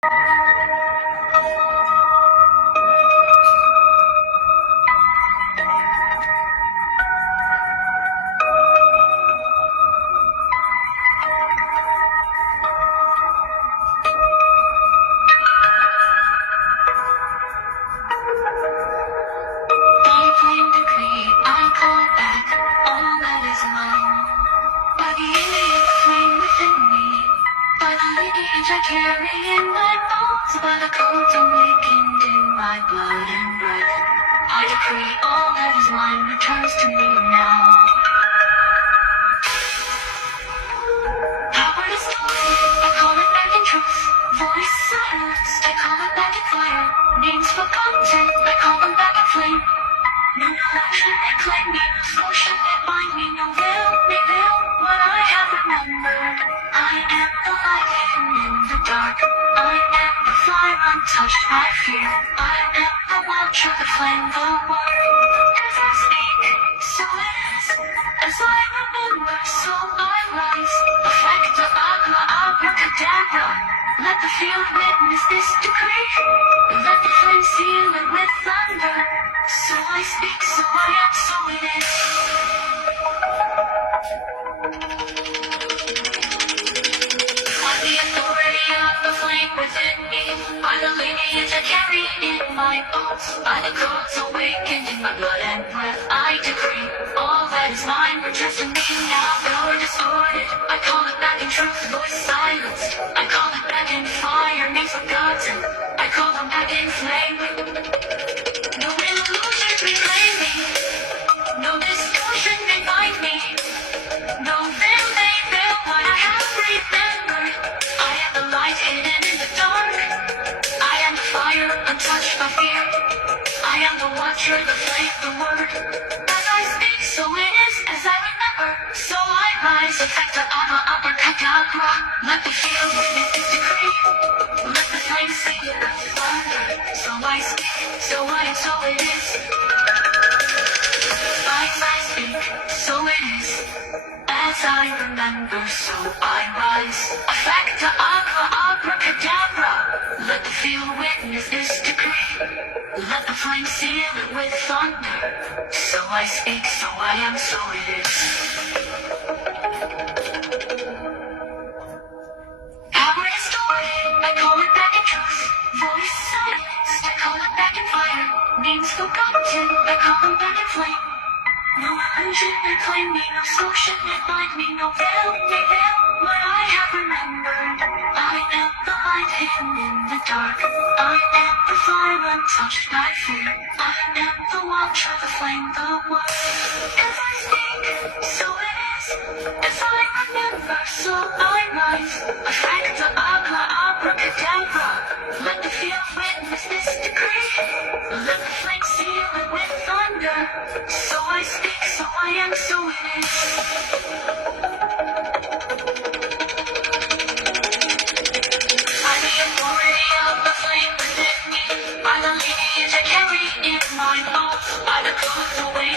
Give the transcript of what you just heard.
I carry in my bones by the codes awakened in my blood and breath. I decree all that is mine returns to me now. Power to stone, I call it back in truth. Voice silenced, I call it back in fire. Names forgotten, I call them back in flame. No action may claim me, no solution may bind me, no veil may veil what I have remembered. I am the light hidden in the dark. I am the fire untouched by fear. I am the watcher, the flame, the word. As I speak, so it is. As I remember, so I rise. Effecta agua abracadabra. Let the field witness this decree. Let the flame seal it with thunder. So I speak, so I am, so it is. By the authority of the flame within me, by the lineage I carry in my bones, by the codes awakened in my blood and breath, I decree all that is mine returns to me now. Power distorted, I call it back in truth. Voice silenced, I call it back in fire. Names forgotten, I call them back in flame. No illusion reclaim me, no distortion may bind me, no veil may veil what I have remembered. I am the light hidden in the dark. I am the fire untouched by fear. I am the watcher, the flame, the word. As I speak, so it is. As I remember, so I rise. Effecta agua abracadabra. Let the field witness this decree. Let the flame see it with thunder. So I speak, so I am, so it is. As I speak, so it is. As I remember, so I rise. Effecta agua abracadabra. Let the field witness this decree. Let the flame seal it with thunder. So I speak, so I am, so it is. Power distorted, I call it back in truth. Voice silenced, I call it back in fire. Names forgotten, I call them back in flame. No illusion may claim me, no solution may bind me, no veil may veil what I have remembered. I am the light hidden in the dark. I am the fire untouched by fear. I am the watcher, the flame, the word. As I speak, so it is. As I remember, so I rise. Effecta agua abracadabra. Let the field witness this decree. Let the flame seal it with thunder. So I speak, so I am, so it is. By the authority of the flame within me, by the lineage I carry in my bones, by the codes away